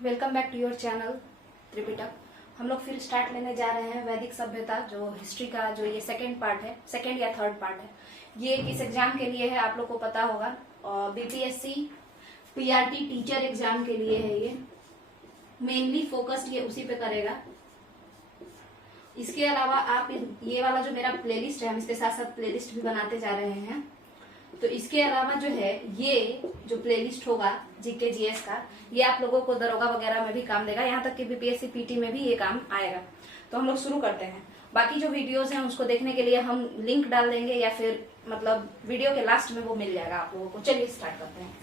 Welcome back to your channel Tripitak. हम लोग फिर स्टार्ट लेने जा रहे हैं वैदिक सभ्यता, जो हिस्ट्री का जो ये सेकंड पार्ट है, सेकंड या थर्ड पार्ट है। ये किस एग्जाम के लिए है आप लोग को पता होगा, और बीपीएससी पीआरटी टीचर एग्जाम के लिए है। ये मेनली फोकस्ड ये उसी पे करेगा। इसके अलावा आप ये वाला जो मेरा प्लेलिस्ट है, हम इसके साथ साथ प्लेलिस्ट भी बनाते जा रहे हैं। तो इसके अलावा जो है ये जो प्लेलिस्ट होगा जीके जीएस का, ये आप लोगों को दरोगा वगैरह में भी काम देगा, यहाँ तक कि बीपीएससी पीटी में भी ये काम आएगा। तो हम लोग शुरू करते हैं। बाकी जो वीडियोस हैं उसको देखने के लिए हम लिंक डाल देंगे, या फिर मतलब वीडियो के लास्ट में वो मिल जाएगा आप लोगों को। चलिए स्टार्ट करते हैं।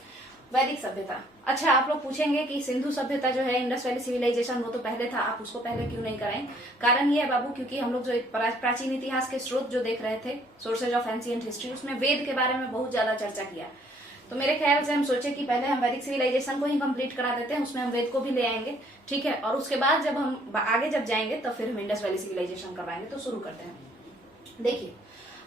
वैदिक सभ्यता। अच्छा, आप लोग पूछेंगे कि सिंधु सभ्यता जो है, इंडस वैली सिविलाइजेशन, वो तो पहले था, आप उसको पहले क्यों नहीं कराएं? कारण ये है बाबू, क्योंकि हम लोग जो प्राचीन इतिहास के स्रोत जो देख रहे थे, सोर्सेज ऑफ एंशिएंट हिस्ट्री, उसमें वेद के बारे में बहुत ज्यादा चर्चा किया। तो मेरे ख्याल से हम सोचे कि पहले हम वैदिक सिविलाइजेशन को ही कंप्लीट करा देते हैं, उसमें हम वेद को भी ले आएंगे, ठीक है। और उसके बाद जब हम आगे जब जाएंगे तो फिर हम इंडस वैली सिविलाइजेशन करवाएंगे। तो शुरू करते हैं। देखिए,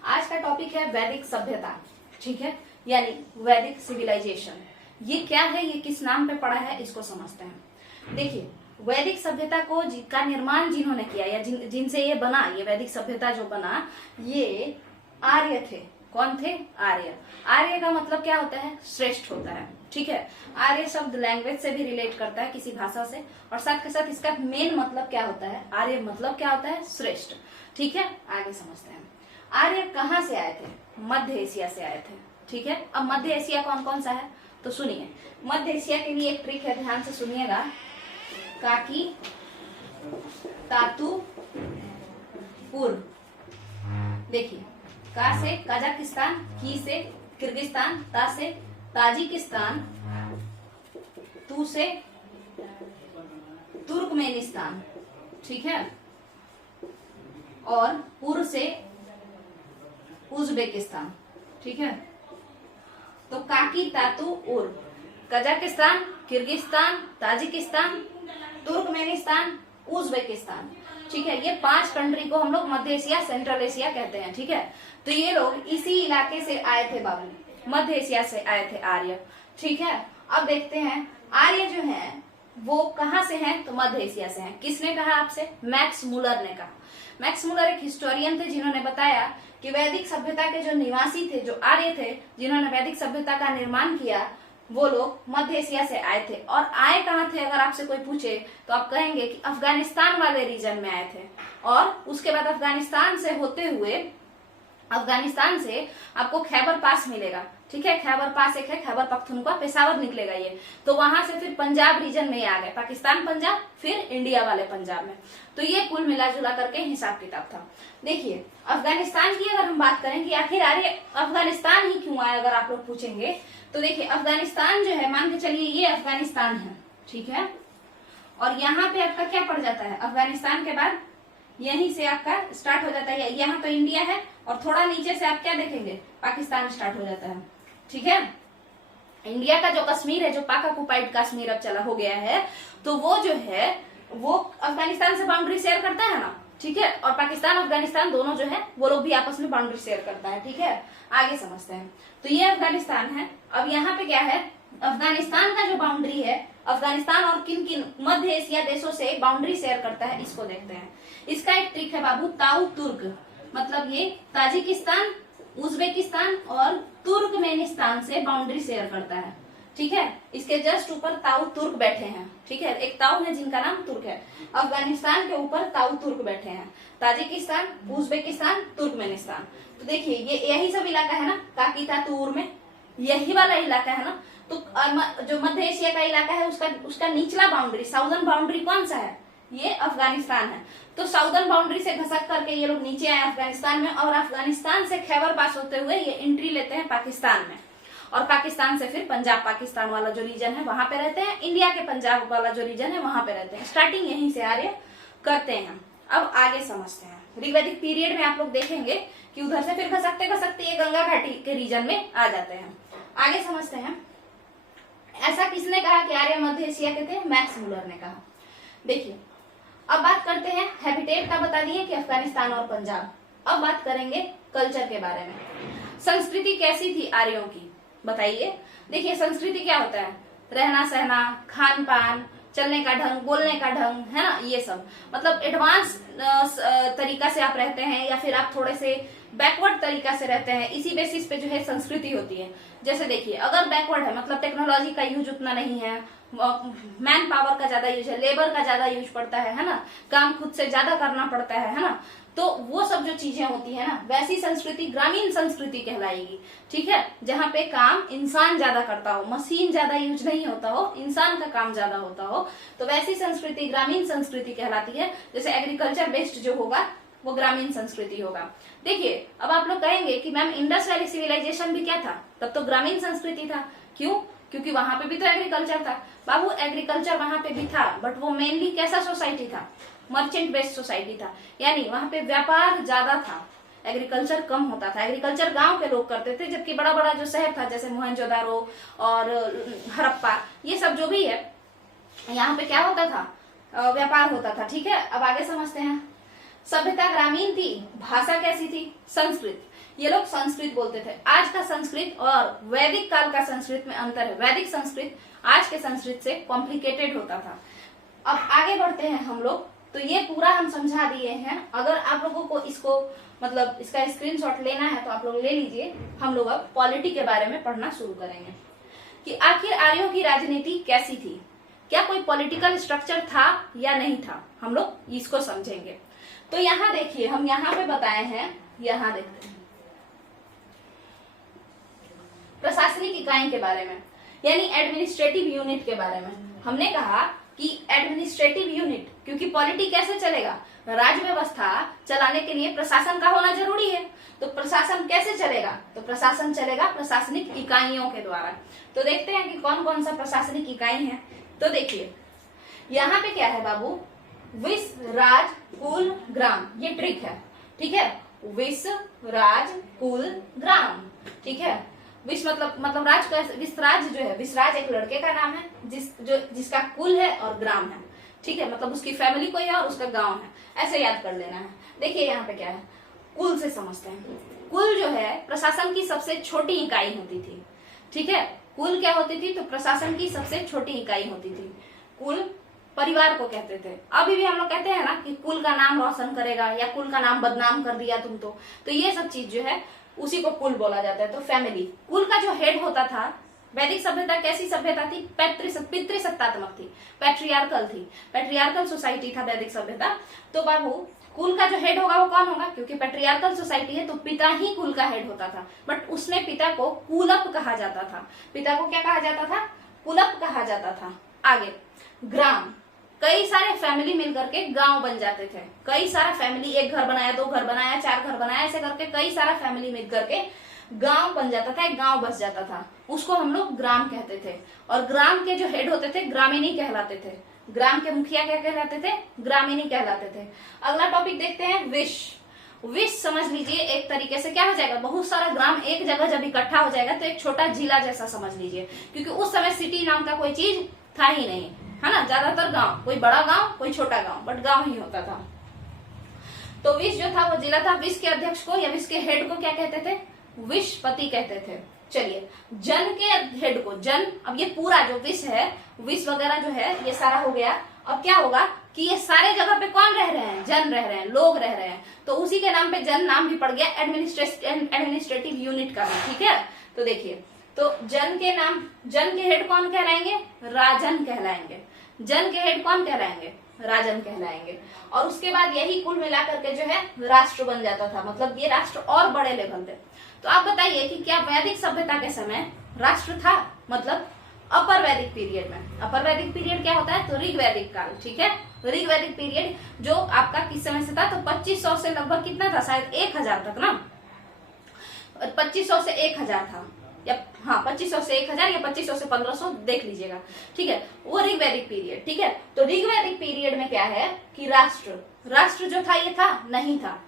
आज का टॉपिक है वैदिक सभ्यता, ठीक है, यानी वैदिक सिविलाइजेशन। ये क्या है, ये किस नाम पे पड़ा है, इसको समझते हैं। देखिए, वैदिक सभ्यता को का निर्माण जिन्होंने किया, या जिनसे ये बना, ये वैदिक सभ्यता जो बना, ये आर्य थे। कौन थे? आर्य। आर्य का मतलब क्या होता है? श्रेष्ठ होता है, ठीक है। आर्य शब्द लैंग्वेज से भी रिलेट करता है, किसी भाषा से, और साथ के साथ इसका मेन मतलब क्या होता है? आर्य मतलब क्या होता है? श्रेष्ठ, ठीक है। आगे समझते हैं। आर्य कहाँ से आए थे? मध्य एशिया से आए थे, ठीक है। अब मध्य एशिया कौन कौन सा है तो सुनिए। मध्य एशिया के लिए एक ट्रिक है, ध्यान से सुनिएगा। काकी तातु पूर्व। देखिए, का से कजाकिस्तान, की से किर्गिस्तान, ता से ताजिकिस्तान, तू से तुर्कमेनिस्तान, ठीक है, और पूर्व से उज्बेकिस्तान, ठीक है। तो काकी तातु उर्व, Kazakhstan, Kyrgyzstan, Tajikistan, Turkmenistan, Uzbekistan, ठीक है। ये 5 कंट्री को हम लोग मध्य एशिया, सेंट्रल एशिया कहते हैं, ठीक है। तो ये लोग इसी इलाके से आए थे बाबू, मध्य एशिया से आए थे आर्य, ठीक है। अब देखते हैं आर्य जो है वो कहाँ से हैं, तो मध्य एशिया से हैं। किसने कहा आपसे? मैक्स मुलर ने कहा। मैक्स मुलर एक हिस्टोरियन थे, जिन्होंने बताया कि वैदिक सभ्यता के जो निवासी थे, जो आर्य थे, जिन्होंने वैदिक सभ्यता का निर्माण किया, वो लोग मध्य एशिया से आए थे। और आए कहाँ थे, अगर आपसे कोई पूछे तो आप कहेंगे कि अफगानिस्तान वाले रीजन में आए थे। और उसके बाद अफगानिस्तान से होते हुए, अफगानिस्तान से आपको खैबर पास मिलेगा, ठीक है। खैबर पास एक है, खैबर पख्तूनख्वा, पेशावर निकलेगा ये। तो वहां से फिर पंजाब रीजन में आ गए, पाकिस्तान पंजाब, फिर इंडिया वाले पंजाब में। तो ये कुल मिला जुला करके हिसाब किताब था। देखिए, अफगानिस्तान की अगर हम बात करें कि आखिर आर्य अफगानिस्तान ही क्यों आए, अगर आप लोग पूछेंगे तो देखिए, अफगानिस्तान जो है, मान के चलिए ये अफगानिस्तान है, ठीक है। और यहाँ पे आपका क्या पड़ जाता है? अफगानिस्तान के बाद यहीं से आपका स्टार्ट हो जाता है, यहाँ तो इंडिया है, और थोड़ा नीचे से आप क्या देखेंगे? पाकिस्तान स्टार्ट हो जाता है, ठीक है। इंडिया का जो कश्मीर है, जो पाक ऑक्युपाइड कश्मीर अब चला हो गया है, तो वो जो है वो अफगानिस्तान से बाउंड्री शेयर करता है ना, ठीक है। और पाकिस्तान, अफगानिस्तान दोनों जो है वो लोग भी आपस में बाउंड्री शेयर करता है, ठीक है। आगे समझते हैं। तो ये अफगानिस्तान है। अब यहाँ पे क्या है? अफगानिस्तान का जो बाउंड्री है, अफगानिस्तान और किन किन मध्य एशिया देशों से बाउंड्री शेयर करता है, इसको देखते हैं। इसका एक ट्रिक है बाबू, ताऊ तुर्क, मतलब ये ताजिकिस्तान, उज्बेकिस्तान और तुर्कमेनिस्तान से बाउंड्री शेयर करता है, ठीक है। इसके जस्ट ऊपर ताऊ तुर्क बैठे हैं, ठीक है। एक ताऊ है जिनका नाम तुर्क है। अफगानिस्तान के ऊपर ताऊ तुर्क बैठे हैं, ताजिकिस्तान, उज्बेकिस्तान, तुर्कमेनिस्तान। तो देखिए, ये यही सब इलाका है ना, काकी तातूर में यही वाला इलाका है ना। तो जो मध्य एशिया का इलाका है, उसका निचला बाउंड्री, साउदर्न बाउंड्री कौन सा है? ये अफगानिस्तान है। तो साउदर्न बाउंड्री से घसक करके ये लोग नीचे आए अफगानिस्तान में, और अफगानिस्तान से खैबर पास होते हुए ये एंट्री लेते हैं पाकिस्तान में। और पाकिस्तान से फिर पंजाब, पाकिस्तान वाला जो रीजन है वहां पे रहते हैं, इंडिया के पंजाब वाला जो रीजन है वहां पे रहते हैं। स्टार्टिंग यहीं से आर्य करते हैं। अब आगे समझते हैं। ऋग्वैदिक पीरियड में आप लोग देखेंगे कि उधर से फिर घसकते घसकते ये गंगा घाटी के रीजन में आ जाते हैं। आगे समझते हैं। ऐसा किसने कहा कि आर्य मध्य एशिया के थे? मैक्स मुलर ने कहा। देखिए, अब बात करते हैं हैबिटेट का, बता दिए कि अफगानिस्तान और पंजाब। अब बात करेंगे कल्चर के बारे में। संस्कृति कैसी थी आर्यों की, बताइए। देखिए, संस्कृति क्या होता है? रहना सहना, खान पान, चलने का ढंग, बोलने का ढंग, है ना, ये सब मतलब एडवांस तरीका से आप रहते हैं या फिर आप थोड़े से बैकवर्ड तरीका से रहते हैं, इसी बेसिस पे जो है संस्कृति होती है। जैसे देखिए, अगर बैकवर्ड है मतलब टेक्नोलॉजी का यूज उतना नहीं है, मैन पावर का ज्यादा यूज है, लेबर का ज्यादा यूज पड़ता है ना, काम खुद से ज्यादा करना पड़ता है ना, तो वो सब जो चीजें होती है ना, वैसी संस्कृति ग्रामीण संस्कृति कहलाएगी। ठीक है, जहाँ पे काम इंसान ज्यादा करता हो, मशीन ज्यादा यूज नहीं होता हो, इंसान का काम ज्यादा होता हो, तो वैसी संस्कृति ग्रामीण संस्कृति कहलाती है। जैसे एग्रीकल्चर बेस्ड जो होगा वो ग्रामीण संस्कृति होगा। देखिए, अब आप लोग कहेंगे कि मैम इंडस वैली सिविलाइजेशन भी क्या था, तब तो ग्रामीण संस्कृति था। क्यों? क्योंकि वहां पे भी तो एग्रीकल्चर था। बाबू, एग्रीकल्चर वहां पे भी था, बट वो मेनली कैसा सोसाइटी था, मर्चेंट बेस्ड सोसाइटी था, यानी वहां पे व्यापार ज्यादा था, एग्रीकल्चर कम होता था। एग्रीकल्चर गांव के लोग करते थे, जबकि बड़ा बड़ा जो शहर था जैसे मोहनजोदारो और हड़प्पा, ये सब जो भी है, यहाँ पे क्या होता था, व्यापार होता था। ठीक है, अब आगे समझते हैं। सभ्यता ग्रामीण थी, भाषा कैसी थी, संस्कृत। ये लोग संस्कृत बोलते थे। आज का संस्कृत और वैदिक काल का संस्कृत में अंतर है। वैदिक संस्कृत आज के संस्कृत से कॉम्प्लिकेटेड होता था। अब आगे बढ़ते हैं हम लोग। तो ये पूरा हम समझा दिए हैं। अगर आप लोगों को इसको मतलब इसका स्क्रीनशॉट लेना है तो आप लोग ले लीजिए। हम लोग अब पॉलिटी के बारे में पढ़ना शुरू करेंगे कि आखिर आर्यों की राजनीति कैसी थी, क्या कोई पॉलिटिकल स्ट्रक्चर था या नहीं था, हम लोग इसको समझेंगे। तो यहाँ देखिए, हम यहाँ पे बताए हैं, यहाँ देखते हैं प्रशासनिक इकाई के बारे में, यानी एडमिनिस्ट्रेटिव यूनिट के बारे में। हमने कहा कि एडमिनिस्ट्रेटिव यूनिट, क्योंकि पॉलिटी कैसे चलेगा, राज्य व्यवस्था चलाने के लिए प्रशासन का होना जरूरी है। तो प्रशासन कैसे चलेगा, तो प्रशासन चलेगा प्रशासनिक इकाइयों के द्वारा। तो देखते हैं कि कौन कौन सा प्रशासनिक इकाई है। तो देखिए, यहाँ पे क्या है बाबू, विश्व, राज, कुल, ग्राम, ये ट्रिक है। ठीक है, विश्व, राज, कुल, ग्राम। ठीक है, विश्व मतलब राज का, विश्वराज जो है, विश्वराज एक लड़के का नाम है जिसका कुल है और ग्राम है। ठीक है, मतलब उसकी फैमिली कोई है और उसका गांव है, ऐसे याद कर लेना है। देखिए यहाँ पे क्या है, कुल से समझते हैं। कुल जो है प्रशासन की सबसे छोटी इकाई होती थी। ठीक है, कुल क्या होती थी, तो प्रशासन की सबसे छोटी इकाई होती थी। कुल परिवार को कहते थे। अभी भी हम लोग कहते हैं ना कि कुल का नाम रोशन करेगा या कुल का नाम बदनाम कर दिया तुम तो ये सब चीज जो है उसी को कुल बोला जाता है। तो फैमिली, कुल का जो हेड होता था। वैदिक सभ्यता कैसी सभ्यता थी, पितृसत्तात्मक थी, पैट्रियार्कल थी, पैट्रियार्कल सोसाइटी था वैदिक सभ्यता। तो बाबू, कुल का जो हेड होगा वो कौन होगा, क्योंकि पैट्रियार्कल सोसाइटी है तो पिता ही कुल का हेड होता था। बट उसमें पिता को कुलप कहा जाता था। पिता को क्या कहा जाता था, कुलप कहा जाता था। आगे ग्राम, कई सारे फैमिली मिलकर के गांव बन जाते थे। कई सारा फैमिली, एक घर बनाया, दो घर बनाया, चार घर बनाया, ऐसे करके कई सारा फैमिली मिलकर के गांव बन जाता था, एक गांव बस जाता था। उसको हम लोग ग्राम कहते थे। और ग्राम के जो हेड होते थे ग्रामीणी कहलाते थे। ग्राम के मुखिया क्या कहलाते थे, ग्रामीणी कहलाते थे। अगला टॉपिक देखते हैं, विश। विश समझ लीजिए एक तरीके से क्या हो जाएगा, बहुत सारा ग्राम एक जगह जब इकट्ठा हो जाएगा तो एक छोटा जिला जैसा समझ लीजिए, क्योंकि उस समय सिटी नाम का कोई चीज था ही नहीं, है ना। ज्यादातर गांव, कोई बड़ा गांव कोई छोटा गांव, बट गांव ही होता था। तो विश जो था वो जिला था। विश के अध्यक्ष को या विश के हेड को क्या कहते थे, विशपति कहते थे। चलिए, जन के हेड को, जन, अब ये पूरा जो विश है, विश वगैरह जो है ये सारा हो गया। अब क्या होगा कि ये सारे जगह पे कौन रह रहे हैं, जन रह रहे हैं, लोग रह रहे हैं, तो उसी के नाम पे जन नाम भी पड़ गया एडमिनिस्ट्रेटिव यूनिट का भी। ठीक है, तो देखिए, तो जन के नाम, जन के हेड कौन कहलाएंगे, राजन कहलाएंगे। जन के हेड कौन कहलाएंगे, राजन कहलाएंगे। और उसके बाद यही कुल मिलाकर के जो है राष्ट्र बन जाता था, मतलब ये राष्ट्र और बड़े लेवल पे। तो आप बताइए कि क्या वैदिक सभ्यता के समय राष्ट्र था, मतलब अपर वैदिक पीरियड में। अपर वैदिक पीरियड क्या होता है, तो ऋग वैदिक काल। ठीक है, ऋग वैदिक पीरियड जो आपका किस समय से था, तो 2500 से लगभग कितना था, शायद 1000 तक ना, 2500 से 1000 था, या हाँ 2500 से 1000 या 2500 से 1500 देख लीजिएगा। ठीक है, वो ऋग वैदिक पीरियड। ठीक है, तो ऋग वैदिक पीरियड में क्या है कि राष्ट्र जो था ये था नहीं था,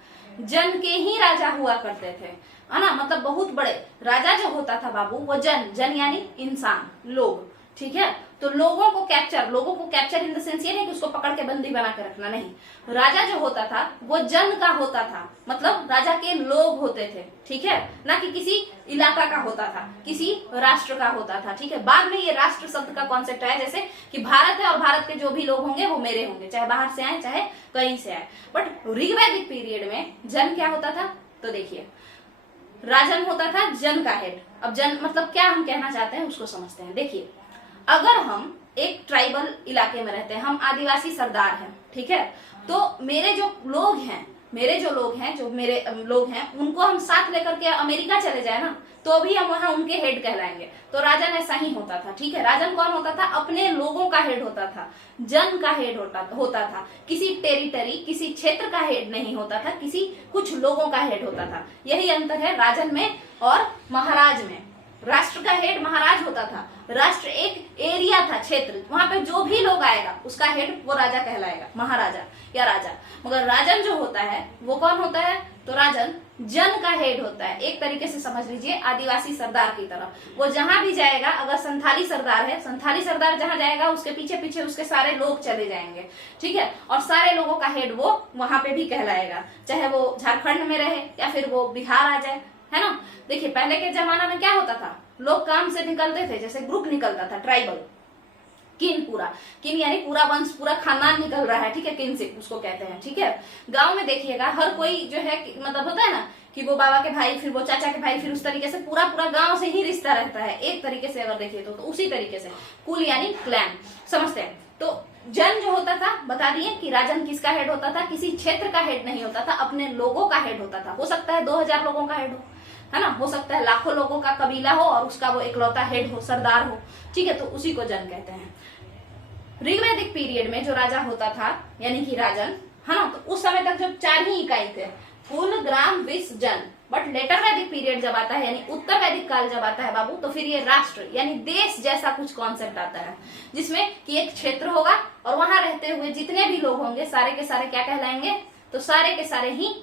जन के ही राजा हुआ करते थे, है ना। मतलब बहुत बड़े राजा जो होता था बाबू वो जन यानी इंसान, लोग। ठीक है, तो लोगों को कैप्चर इन द सेंस ये नहीं कि उसको पकड़ के बंदी बना के रखना, नहीं। राजा जो होता था वो जन का होता था, मतलब राजा के लोग होते थे, ठीक है, ना कि किसी इलाका का होता था, किसी राष्ट्र का होता था, ठीक है। बाद में ये राष्ट्र शब्द का कॉन्सेप्ट आया, जैसे कि भारत है और भारत के जो भी लोग होंगे वो मेरे होंगे, चाहे बाहर से आए चाहे कहीं से आए। बट ऋग्वैदिक पीरियड में जन क्या होता था, तो देखिए राजन होता था जन का हेड। अब जन मतलब क्या हम कहना चाहते हैं उसको समझते हैं। देखिए अगर हम एक ट्राइबल इलाके में रहते हैं, हम आदिवासी सरदार हैं, ठीक है, तो मेरे जो लोग हैं उनको हम साथ लेकर के अमेरिका चले जाए ना, तो भी हम वहां उनके हेड कहलाएंगे। तो राजन ऐसा ही होता था, ठीक है। राजन कौन होता था, अपने लोगों का हेड होता था, जन का हेड होता था, किसी टेरिटरी किसी क्षेत्र का हेड नहीं होता था, किसी कुछ लोगों का हेड होता था। यही अंतर है राजन में और महाराज में। राष्ट्र का हेड महाराज होता था, राष्ट्र एक एरिया था, क्षेत्र, वहां पे जो भी लोग आएगा उसका हेड वो राजा कहलाएगा, महाराजा या राजा। मगर राजन जो होता है वो कौन होता है, तो राजन जन का हेड होता है, एक तरीके से समझ लीजिए आदिवासी सरदार की तरह। वो जहां भी जाएगा, अगर संथाली सरदार है, संथाली सरदार जहां जाएगा उसके पीछे पीछे उसके सारे लोग चले जाएंगे, ठीक है, और सारे लोगों का हेड वो वहां पे भी कहलाएगा, चाहे वो झारखंड में रहे या फिर वो बिहार आ जाए, है ना। देखिए पहले के जमाना में क्या होता था, लोग काम से निकलते थे, जैसे ग्रुप निकलता था, ट्राइबल किन यानी पूरा वंश पूरा खानदान निकल रहा है, ठीक है, किनशिप उसको कहते हैं, ठीक है। गांव में देखिएगा हर कोई जो है मतलब होता है ना कि वो बाबा के भाई, फिर वो चाचा के भाई, फिर उस तरीके से पूरा गांव से ही रिश्ता रहता है, एक तरीके से अगर देखिए तो उसी तरीके से कुल यानी क्लैन, समझते हैं। तो जन जो होता था, बता दिए कि राजन किसका हेड होता था, किसी क्षेत्र का हेड नहीं होता था, अपने लोगों का हेड होता था। हो सकता है 2000 लोगों का हेड हो, है ना, हो सकता है लाखों लोगों का कबीला हो और उसका वो इकलौता हेड हो, सरदार हो, ठीक है, तो उसी को जन कहते हैं। ऋग्वैदिक पीरियड में जो राजा होता था यानी कि राजन, है ना, तो उस समय तक जो 4 ही इकाई थे, कुल, ग्राम, विस, जन। बट लेटर वैदिक पीरियड जब आता है यानी उत्तर वैदिक काल जब आता है बाबू, तो फिर ये राष्ट्र यानी देश जैसा कुछ कॉन्सेप्ट आता है, जिसमें कि एक क्षेत्र होगा और वहां रहते हुए जितने भी लोग होंगे सारे के सारे क्या कहलाएंगे, तो सारे के सारे ही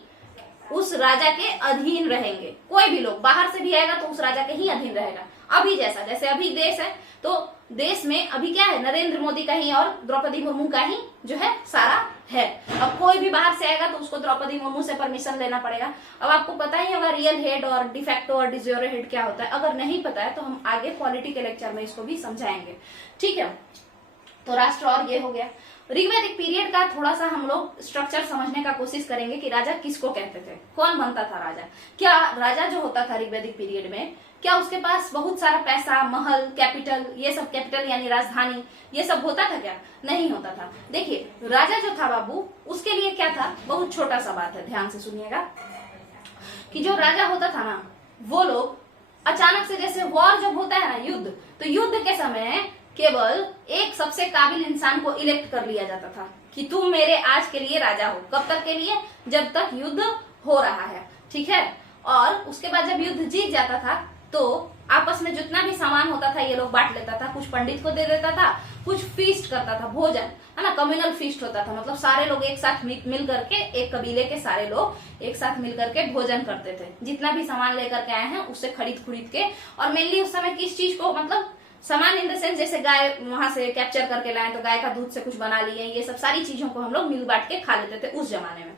उस राजा के अधीन रहेंगे। कोई भी लोग बाहर से भी आएगा तो उस राजा के ही अधीन रहेगा। अभी जैसे अभी देश है, तो देश में अभी क्या है, नरेंद्र मोदी का ही और द्रौपदी मुर्मू का ही जो है सारा है। अब कोई भी बाहर से आएगा तो उसको द्रौपदी मुर्मू से परमिशन लेना पड़ेगा। अब आपको पता ही होगा रियल हेड और डिफेक्टो और डिज्योरे हेड क्या होता है, अगर नहीं पता है तो हम आगे पॉलिटी के लेक्चर में इसको भी समझाएंगे, ठीक है। तो राष्ट्र और ये हो गया। ऋग्वैदिक पीरियड का थोड़ा सा हम लोग स्ट्रक्चर समझने का कोशिश करेंगे कि राजा किसको कहते थे, कौन बनता था राजा। क्या राजा जो होता था ऋग्वैदिक पीरियड में, क्या उसके पास बहुत सारा पैसा, महल, कैपिटल, ये सब, कैपिटल यानी राजधानी, ये सब होता था क्या? नहीं होता था। देखिए राजा जो था बाबू, उसके लिए क्या था, बहुत छोटा सा बात है, ध्यान से सुनिएगा, कि जो राजा होता था ना, वो लोग अचानक से, जैसे वॉर जब होता है ना, युद्ध, तो युद्ध के समय केवल एक सबसे काबिल इंसान को इलेक्ट कर लिया जाता था कि तुम मेरे आज के लिए राजा हो। कब तक के लिए? जब तक युद्ध हो रहा है, ठीक है। और उसके बाद जब युद्ध जीत जाता था तो आपस में जितना भी सामान होता था ये लोग बांट लेता था, कुछ पंडित को दे देता था, कुछ फीस्ट करता था, भोजन, है ना, कम्युनल फीस्ट होता था, मतलब सारे लोग एक साथ मिल करके, एक कबीले के सारे लोग एक साथ मिल करके भोजन करते थे, जितना भी सामान लेकर के आए हैं उससे खरीद के। और मेनली उस समय किस चीज को, मतलब सामान इन द सेंस, जैसे गाय वहां से कैप्चर करके लाए तो गाय का दूध से कुछ बना लिए, ये सब सारी चीजों को हम लोग मिल बांट के खा लेते थे उस जमाने में,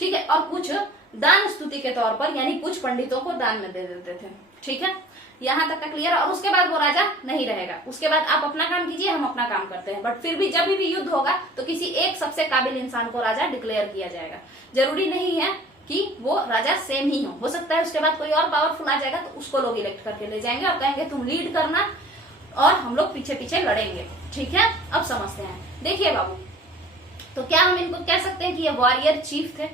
ठीक है। और कुछ दान स्तुति के तौर पर, यानी कुछ पंडितों को दान में दे देते थे, ठीक है। यहाँ तक का क्लियर। और उसके बाद वो राजा नहीं रहेगा, उसके बाद आप अपना काम कीजिए, हम अपना काम करते हैं। बट फिर भी जब भी युद्ध होगा तो किसी एक सबसे काबिल इंसान को राजा डिक्लेयर किया जाएगा। जरूरी नहीं है कि वो राजा सेम ही हो सकता है उसके बाद कोई और पावरफुल आ जाएगा तो उसको लोग इलेक्ट करके ले जाएंगे और कहेंगे तुम लीड करना और हम लोग पीछे पीछे लड़ेंगे, ठीक है। अब समझते हैं। देखिए बाबू, तो क्या हम इनको कह सकते हैं कि ये वॉरियर चीफ थे,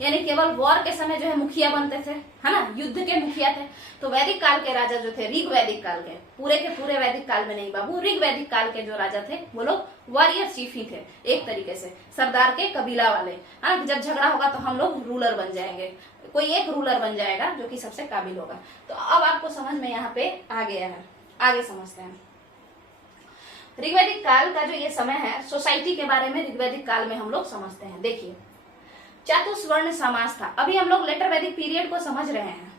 यानी केवल वॉर के समय जो है मुखिया बनते थे, है ना, युद्ध के मुखिया थे। तो वैदिक काल के राजा जो थे, ऋग वैदिक काल के, पूरे के पूरे वैदिक काल में नहीं बाबू, ऋग वैदिक काल के जो राजा थे वो लोग वॉरियर चीफ ही थे, एक तरीके से सरदार के कबीला वाले। हाँ, जब झगड़ा होगा तो हम लोग रूलर बन जाएंगे, कोई एक रूलर बन जाएगा जो कि सबसे काबिल होगा। तो अब आपको समझ में यहाँ पे आ गया है, आगे समझते हैं। ऋग्वैदिक काल का जो ये समय है, सोसाइटी के बारे में ऋग्वैदिक काल में हम लोग समझते हैं। देखिए चतुस्वर्ण समाज था। अभी हम लोग लेटर वैदिक पीरियड को समझ रहे हैं,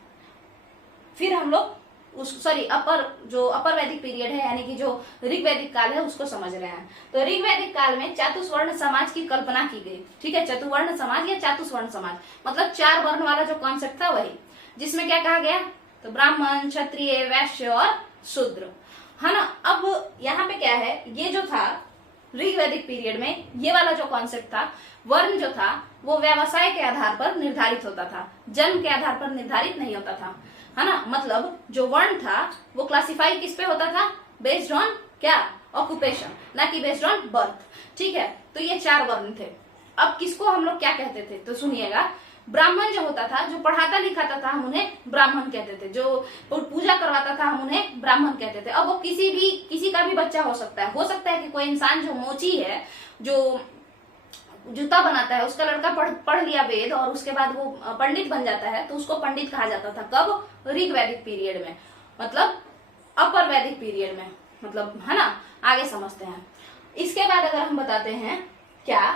फिर हम लोग अपर वैदिक पीरियड है, यानी कि जो ऋग्वैदिक काल है उसको समझ रहे हैं। तो ऋग्वैदिक काल में चातुर्वर्ण समाज की कल्पना की गई। ठीक है, चतुर्वर्ण समाज या चातुर्वर्ण समाज मतलब 4 वर्ण वाला जो कॉन्सेप्ट था वही, जिसमें क्या कहा गया, तो ब्राह्मण, क्षत्रिय, वैश्य और शूद्र, है ना। अब यहाँ पे क्या है, ये जो था ऋग्वैदिक पीरियड में ये वाला जो कॉन्सेप्ट था, वर्ण जो था वो व्यवसाय के आधार पर निर्धारित होता था, जन्म के आधार पर निर्धारित नहीं होता था, है ना। मतलब जो वर्ण था वो क्लासिफाई किस पे होता था, बेस्ड ऑन क्या, ऑक्यूपेशन, ना कि बेस्ड ऑन बर्थ। ठीक है, तो ये 4 वर्ण थे। अब किसको हम लोग क्या कहते थे, तो सुनिएगा, ब्राह्मण जो होता था, जो पढ़ाता लिखाता था, हम उन्हें ब्राह्मण कहते थे। जो पूजा करवाता था, हम उन्हें ब्राह्मण कहते थे। अब वो किसी का भी बच्चा हो सकता है कि कोई इंसान जो मोची है, जो जूता बनाता है, उसका लड़का पढ़ लिया वेद और उसके बाद वो पंडित बन जाता है, तो उसको पंडित कहा जाता था। कब, ऋग्वैदिक पीरियड में, मतलब अपर वैदिक पीरियड में, मतलब, है ना। आगे समझते हैं। इसके बाद अगर हम बताते हैं क्या,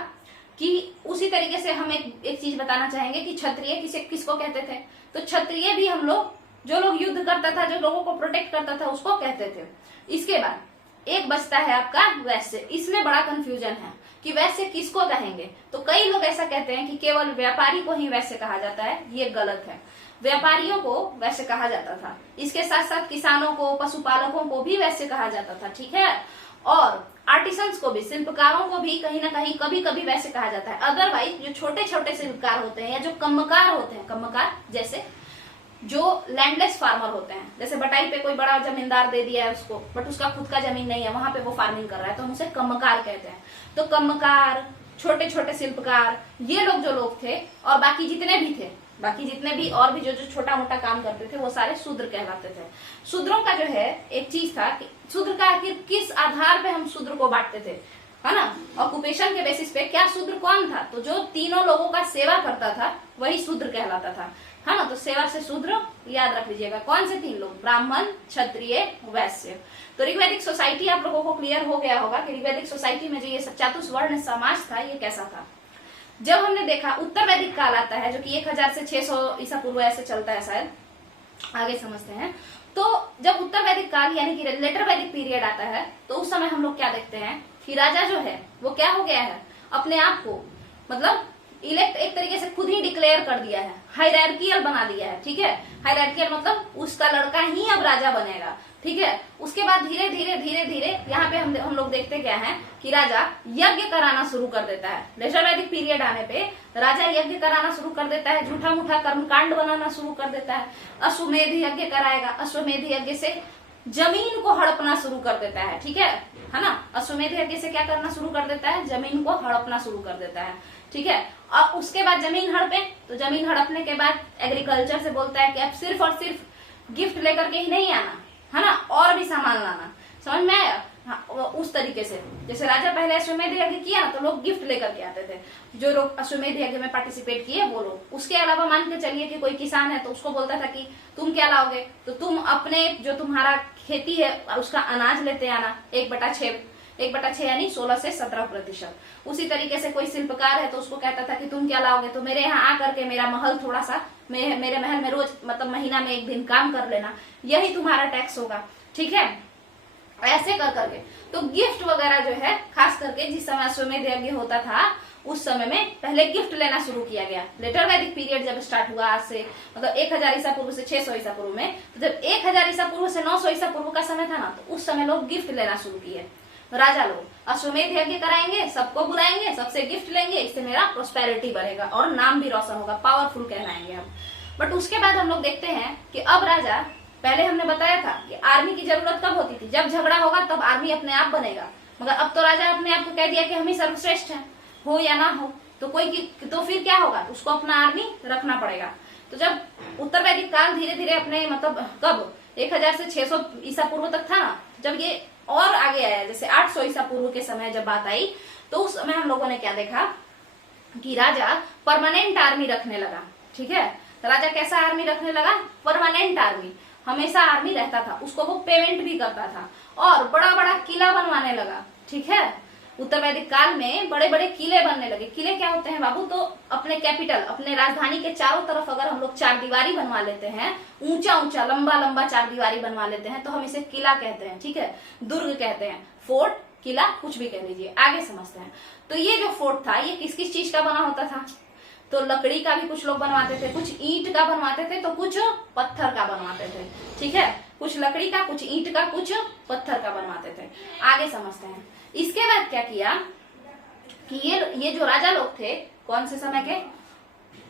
कि उसी तरीके से हम एक चीज बताना चाहेंगे कि क्षत्रिय किसको कहते थे। तो क्षत्रिय भी हम लोग, जो लोग युद्ध करता था, जो लोगों को प्रोटेक्ट करता था, उसको कहते थे। इसके बाद एक बचता है आपका वैश्य। इसमें बड़ा कंफ्यूजन है कि वैश्य किसको कहेंगे। तो कई लोग ऐसा कहते हैं कि केवल व्यापारी को ही वैश्य कहा जाता है, ये गलत है। व्यापारियों को वैश्य कहा जाता था, इसके साथ साथ किसानों को, पशुपालकों को भी वैश्य कहा जाता था। ठीक है, और आर्टिसंस को भी, शिल्पकारों को भी कहीं ना कहीं कभी कभी वैसे कहा जाता है। अदरवाइज जो छोटे छोटे शिल्पकार होते हैं या जो कम्मकार होते हैं, कम्मकार जैसे जो लैंडलेस फार्मर होते हैं, जैसे बटाई पे कोई बड़ा जमींदार दे दिया है उसको, बट उसका खुद का जमीन नहीं है, वहां पे वो फार्मिंग कर रहा है, तो हम उसे कम्मकार कहते हैं। तो कम्मकार, छोटे छोटे शिल्पकार, ये लोग जो लोग थे, और बाकी जितने भी और भी जो छोटा मोटा काम करते थे, वो सारे शूद्र कहलाते थे। शूद्रों का जो है एक चीज था कि शूद्र का आखिर किस आधार पे हम शूद्र को बांटते थे, है ना, ऑक्यूपेशन के बेसिस पे। क्या शूद्र कौन था, तो जो तीनों लोगों का सेवा करता था वही शूद्र कहलाता था, है ना। तो सेवा से शूद्र याद रख लीजिएगा। कौन से 3 लोग, ब्राह्मण, क्षत्रिय, वैश्य। तो ऋग्वैदिक सोसाइटी आप लोगों को क्लियर हो गया होगा कि ऋग्वैदिक सोसाइटी में जो ये चातुर्वर्ण समाज था ये कैसा था। जब हमने देखा उत्तर वैदिक काल आता है, जो कि 1000 से 600 ईसा पूर्व ऐसे चलता है शायद, आगे समझते हैं। तो जब उत्तर वैदिक काल यानी कि लेटर वैदिक पीरियड आता है, तो उस समय हम लोग क्या देखते हैं कि राजा जो है वो क्या हो गया है, अपने आप को मतलब इलेक्ट एक तरीके से खुद ही डिक्लेयर कर दिया है, हायरार्कियल बना दिया है। ठीक है, हायरार्कियल मतलब उसका लड़का ही अब राजा बनेगा। ठीक है, उसके बाद धीरे धीरे यहाँ पे हम लोग देखते क्या है कि राजा यज्ञ कराना शुरू कर देता है। लेटर वैदिक पीरियड आने पे राजा यज्ञ कराना शुरू कर देता है, झूठा मूठा कर्मकांड बनाना शुरू कर देता है। अश्वमेध यज्ञ कराएगा, अश्वमेध यज्ञ से जमीन को हड़पना शुरू कर देता है। ठीक है ना, अश्वमेध यज्ञ से क्या करना शुरू कर देता है, जमीन को हड़पना शुरू कर देता है। ठीक है, और उसके बाद जमीन हड़पे, तो जमीन हड़पने के बाद एग्रीकल्चर से बोलता है कि अब सिर्फ और सिर्फ गिफ्ट लेकर के ही नहीं आना, है ना, और भी सामान लाना। समझ में आया। हाँ, उस तरीके से जैसे राजा पहले अश्वमेध यज्ञ किया ना, तो लोग गिफ्ट लेकर के आते थे, जो लोग अश्वमेध यज्ञ में पार्टिसिपेट किए वो लोग। उसके अलावा मान के चलिए कि कोई किसान है, तो उसको बोलता था कि तुम क्या लाओगे, तो तुम अपने जो तुम्हारा खेती है उसका अनाज लेते आना, 1/6 यानी 16 से 17%। उसी तरीके से कोई शिल्पकार है तो उसको कहता था कि तुम क्या लाओगे, तो मेरे यहाँ आकर के मेरा महल थोड़ा सा, मेरे महल में रोज मतलब महीना में 1 दिन काम कर लेना, यही तुम्हारा टैक्स होगा। ठीक है, ऐसे कर करके तो गिफ्ट वगैरह जो है, खास करके जिस समय अश्वमेध यज्ञ होता था उस समय में पहले गिफ्ट लेना शुरू किया गया। लेटर वैदिक पीरियड जब स्टार्ट हुआ आज से मतलब 1000 ईसा पूर्व से 600 ईसा पूर्व में, तो जब 1000 ईसा पूर्व से 900 ईसा पूर्व का समय था ना, तो उस समय लोग गिफ्ट लेना शुरू किए। राजा लोग अश्वमेध यज्ञ कराएंगे, सबको बुलाएंगे, सबसे गिफ्ट लेंगे, इससे मेरा प्रोस्पेरिटी बढ़ेगा और नाम भी रोशन होगा, पावरफुल कहलाएंगे हम। बट उसके बाद हम लोग देखते हैं कि अब राजा, पहले हमने बताया था कि आर्मी की जरूरत कब होती थी, जब झगड़ा होगा तब आर्मी अपने आप बनेगा, मगर अब तो राजा अपने आप को कह दिया कि हम ही सर्वश्रेष्ठ हैं, हो या ना हो, तो तो फिर क्या होगा, उसको अपना आर्मी रखना पड़ेगा। तो जब उत्तर वैदिक काल धीरे धीरे अपने मतलब कब 1000 से 600 ईसा पूर्व तक था ना, जब ये और आगे आया, जैसे 800 ईसा पूर्व के समय जब बात आई, तो उस समय हम लोगों ने क्या देखा कि राजा परमानेंट आर्मी रखने लगा। ठीक है, तो राजा कैसा आर्मी रखने लगा, परमानेंट आर्मी, हमेशा आर्मी रहता था, उसको वो पेमेंट भी करता था और बड़ा बड़ा किला बनवाने लगा। ठीक है, उत्तर वैदिक काल में बड़े बड़े किले बनने लगे। किले क्या होते हैं बाबू, तो अपने कैपिटल, अपने राजधानी के चारों तरफ अगर हम लोग चार दीवारी बनवा लेते हैं, ऊंचा ऊंचा लंबा लंबा चार दीवारी बनवा लेते हैं, तो हम इसे किला कहते हैं। ठीक है, दुर्ग कहते हैं, फोर्ट, किला, कुछ भी कह लीजिए। आगे समझते हैं। तो ये जो फोर्ट था ये किस किस चीज का बना होता था, तो लकड़ी का भी कुछ लोग बनवाते थे, कुछ ईंट का बनवाते थे, तो कुछ पत्थर का बनवाते थे। ठीक है, कुछ लकड़ी का, कुछ ईंट का, कुछ पत्थर का बनवाते थे। आगे समझते हैं। इसके बाद क्या किया कि ये जो राजा लोग थे, कौन से समय के,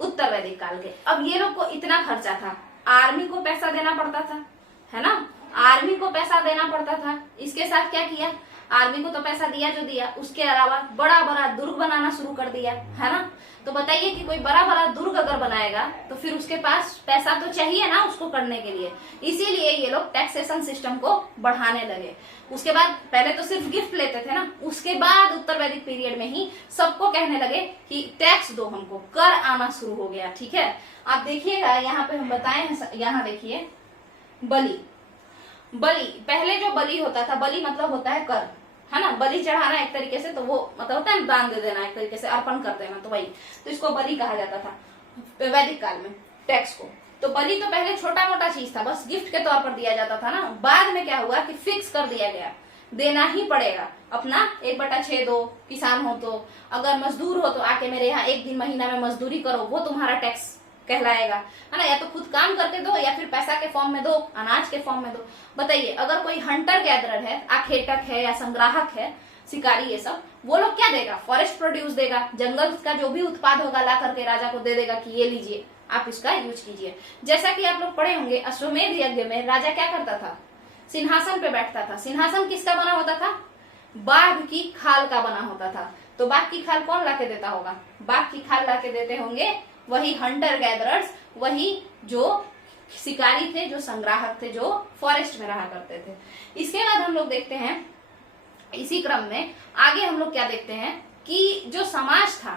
उत्तर वैदिक काल के। अब ये लोग को इतना खर्चा था, आर्मी को पैसा देना पड़ता था, है ना, आर्मी को पैसा देना पड़ता था। इसके साथ क्या किया, आर्मी को तो पैसा दिया जो दिया, उसके अलावा बड़ा बड़ा दुर्ग बनाना शुरू कर दिया, है ना। तो बताइए कि कोई बड़ा बड़ा दुर्ग अगर बनाएगा तो फिर उसके पास पैसा तो चाहिए ना उसको करने के लिए, इसीलिए ये लोग टैक्सेशन सिस्टम को बढ़ाने लगे। उसके बाद पहले तो सिर्फ गिफ्ट लेते थे ना, उसके बाद उत्तर वैदिक पीरियड में ही सबको कहने लगे कि टैक्स दो, हमको कर आना शुरू हो गया। ठीक है, आप देखिएगा यहाँ पे हम बताए हैं, यहाँ देखिए बलि। बलि, पहले जो बलि होता था, बलि मतलब होता है कर, है ना, बलि चढ़ाना एक तरीके से, तो वो मतलब होता है दान दे देना, एक तरीके से अर्पण कर देना, तो वही, तो इसको बलि कहा जाता था वैदिक काल में, टैक्स को। तो बलि तो पहले छोटा मोटा चीज था, बस गिफ्ट के तौर पर दिया जाता था ना। बाद में क्या हुआ कि फिक्स कर दिया गया, देना ही पड़ेगा अपना 1/6 दो, किसान हो तो, अगर मजदूर हो तो आके मेरे यहाँ एक दिन महीना में मजदूरी करो, वो तुम्हारा टैक्स कहलाएगा, है ना, या तो खुद काम करके दो या फिर पैसा के फॉर्म में दो, अनाज के फॉर्म में दो। बताइए अगर कोई हंटर गैदरर है, आखेटक है या संग्राहक है, शिकारी, ये सब, वो लोग क्या देगा, फॉरेस्ट प्रोड्यूस देगा, जंगल का जो भी उत्पाद होगा ला करके राजा को दे देगा कि ये लीजिए, आप इसका यूज कीजिए। जैसा कि आप लोग पढ़े होंगे अश्वमेध यज्ञ में राजा क्या करता था, सिंहासन पे बैठता था। सिंहासन किसका बना होता था, बाघ की खाल का बना होता था। तो बाघ की खाल कौन लाके देता होगा, बाघ की खाल लाके देते होंगे वही हंटर गैदरर्स, वही जो शिकारी थे, जो संग्राहक थे, जो फॉरेस्ट में रहा करते थे। इसके बाद हम लोग देखते हैं, इसी क्रम में आगे हम लोग क्या देखते हैं कि जो समाज था,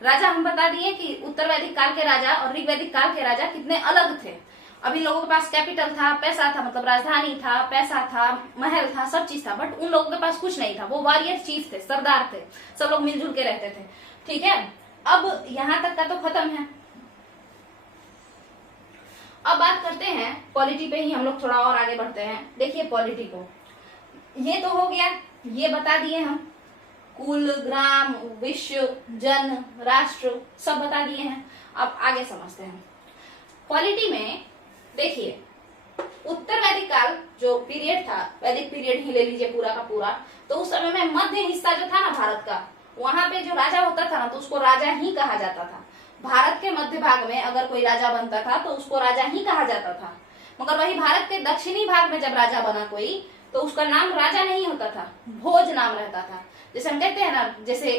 राजा हम बता दिए कि उत्तर वैदिक काल के राजा और ऋग वैदिक काल के राजा कितने अलग थे। अभी लोगों के पास कैपिटल था, पैसा था, मतलब राजधानी था, पैसा था, महल था, सब चीज था, बट उन लोगों के पास कुछ नहीं था। वो वॉरियर चीफ थे, सरदार थे, सब लोग मिलजुल के रहते थे। ठीक है, अब यहां तक का तो खत्म है। अब बात करते हैं पॉलिटी पे ही, हम लोग थोड़ा और आगे बढ़ते हैं। देखिए पॉलिटी को, ये तो हो गया, ये बता दिए हम, कुल, ग्राम, विश्व, जन, राष्ट्र, सब बता दिए हैं। अब आगे समझते हैं पॉलिटी में। देखिए उत्तर वैदिक काल जो पीरियड था, वैदिक पीरियड ही ले लीजिए पूरा का पूरा, तो उस समय में मध्य हिस्सा जो था ना भारत का, वहां पे जो राजा होता था ना, तो उसको राजा ही कहा जाता था। भारत के मध्य भाग में अगर कोई राजा बनता था तो उसको राजा ही कहा जाता था, मगर वही भारत के दक्षिणी भाग में जब राजा बना कोई, तो उसका नाम राजा नहीं होता था, भोज नाम रहता था। जैसे हम कहते हैं ना, जैसे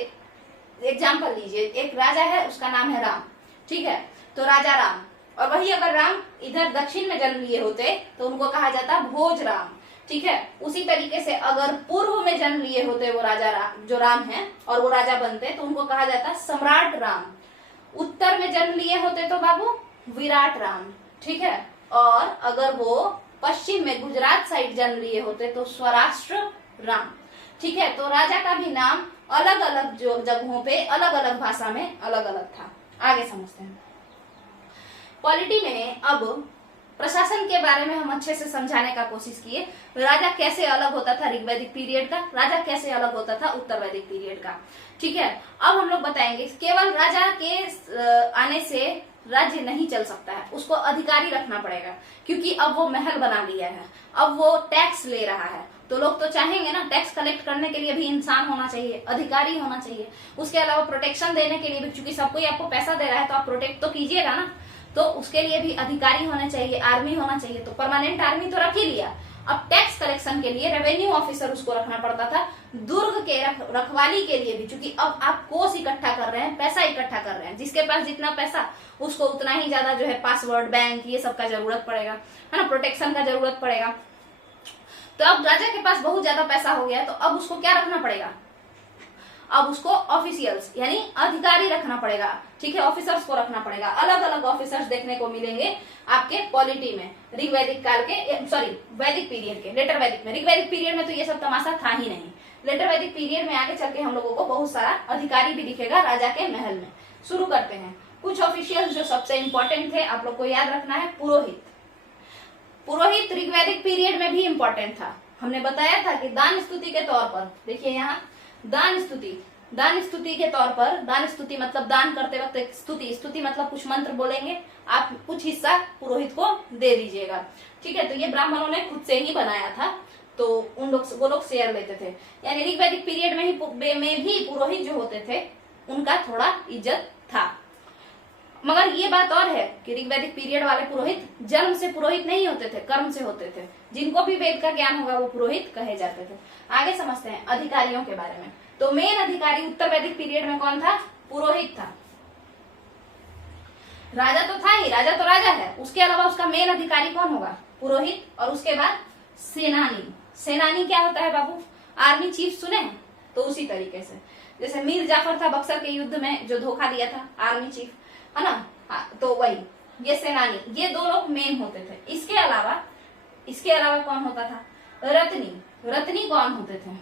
एग्जाम्पल लीजिए, एक राजा है, उसका नाम है राम, ठीक है, तो राजा राम, और वही अगर राम इधर दक्षिण में जन्म लिए होते तो उनको कहा जाता भोज राम। ठीक है, उसी तरीके से अगर पूर्व में जन्म लिए होते वो राजा जो राम है, और वो राजा बनते तो उनको कहा जाता सम्राट राम। उत्तर में जन्म लिए होते तो बाबू विराट राम। ठीक है, और अगर वो पश्चिम में गुजरात साइड जन्म लिए होते तो स्वराष्ट्र राम। ठीक है, तो राजा का भी नाम अलग अलग जो जगहों पे अलग अलग भाषा में अलग अलग था। आगे समझते हैं पॉलिटी में। अब प्रशासन के बारे में हम अच्छे से समझाने का कोशिश किए। राजा कैसे अलग होता था ऋग वैदिक पीरियड का, राजा कैसे अलग होता था उत्तर वैदिक पीरियड का। ठीक है, अब हम लोग बताएंगे केवल राजा के आने से राज्य नहीं चल सकता है, उसको अधिकारी रखना पड़ेगा, क्योंकि अब वो महल बना लिया है, अब वो टैक्स ले रहा है, तो लोग तो चाहेंगे ना टैक्स कलेक्ट करने के लिए भी इंसान होना चाहिए, अधिकारी होना चाहिए। उसके अलावा प्रोटेक्शन देने के लिए भी, क्योंकि सब कोई आपको पैसा दे रहा है तो आप प्रोटेक्ट तो कीजिएगा ना, तो उसके लिए भी अधिकारी होने चाहिए, आर्मी होना चाहिए। तो परमानेंट आर्मी तो रख ही लिया, अब टैक्स कलेक्शन के लिए रेवेन्यू ऑफिसर उसको रखना पड़ता था। दुर्ग के रखवाली के लिए भी, क्योंकि अब आप कोष इकट्ठा कर रहे हैं, पैसा इकट्ठा कर रहे हैं, जिसके पास जितना पैसा उसको उतना ही ज्यादा जो है पासवर्ड, बैंक, ये सब का जरूरत पड़ेगा, है ना, प्रोटेक्शन का जरूरत पड़ेगा। तो अब राजा के पास बहुत ज्यादा पैसा हो गया, तो अब उसको क्या रखना पड़ेगा, अब उसको ऑफिशियल्स यानी अधिकारी रखना पड़ेगा। ठीक है, ऑफिसर्स को रखना पड़ेगा। अलग अलग ऑफिसर्स देखने को मिलेंगे आपके पॉलिटी में, ऋग वैदिक काल के, सॉरी वैदिक पीरियड के, लेटर वैदिक में। ऋग वैदिक पीरियड में तो ये सब तमाशा था ही नहीं, लेटर वैदिक पीरियड में आगे चल के हम लोगों को बहुत सारा अधिकारी भी दिखेगा राजा के महल में। शुरू करते हैं। कुछ ऑफिशियल जो सबसे इंपॉर्टेंट थे आप लोग को याद रखना है। पुरोहित, पुरोहित ऋग्वैदिक पीरियड में भी इंपॉर्टेंट था। हमने बताया था कि दान स्तुति के तौर पर, देखिए यहाँ दान स्तुति, दान स्तुति के तौर पर, दान स्तुति मतलब दान करते वक्त एक स्तुति, स्तुति मतलब कुछ मंत्र बोलेंगे, आप कुछ हिस्सा पुरोहित को दे दीजिएगा, ठीक है। तो ये ब्राह्मणों ने खुद से ही बनाया था, तो उन लोग वो लोग शेयर लेते थे। यानी ऋग्वैदिक पीरियड में भी पुरोहित जो होते थे उनका थोड़ा इज्जत था। मगर ये बात और है कि ऋग्वैदिक पीरियड वाले पुरोहित जन्म से पुरोहित नहीं होते थे, कर्म से होते थे। जिनको भी वेद का ज्ञान होगा वो पुरोहित कहे जाते थे। आगे समझते हैं अधिकारियों के बारे में। तो मेन अधिकारी उत्तर वैदिक पीरियड में कौन था? पुरोहित था। राजा तो था ही, राजा तो राजा है, उसके अलावा उसका मेन अधिकारी कौन होगा? पुरोहित। और उसके बाद सेनानी। सेनानी क्या होता है बाबू? आर्मी चीफ सुने हैं? तो उसी तरीके से जैसे मीर जाफर था बक्सर के युद्ध में जो धोखा दिया था, आर्मी चीफ है ना, तो वही ये सेनानी, ये दो लोग मेन होते थे। इसके अलावा कौन होता था? रत्नी। रत्नी कौन होते थे?